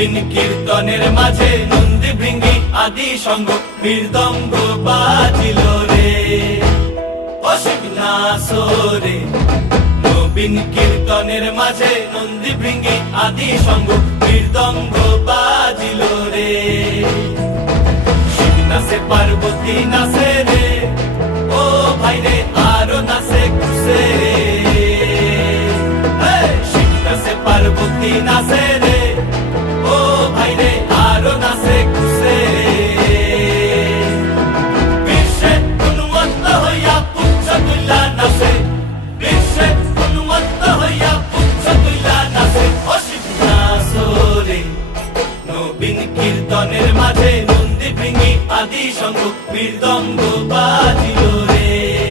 নবীন কীর্তনের মাঝে নন্দী ভৃঙ্গি আদি সঙ্গ মৃদঙ্গ বাজিল রে অসীম নাসরে। নবীন কীর্তনের মাঝে নন্দী ভৃঙ্গি আদি সঙ্গ মৃদঙ্গ বাজিল রে। শিব নাচে পার্বতী নাচে রে, ও ভাই রে আরো নাচে খুশে। শিব নাচে পার্বতী নাচে রে, ও ভাই রে আরো নাচে খুশে। বিশ্বে উন্মত্ত হইয়া পুচ্ছ তুল্লা নাচে, বিশ্বে উন্মত্ত হইয়া পুচ্ছ তুল্লা নাচে অসীম নাচরে। নবীন কীর্তনের মাঝে নন্দী ভৃঙ্গি আদি সঙ্গ মৃদঙ্গ বাজে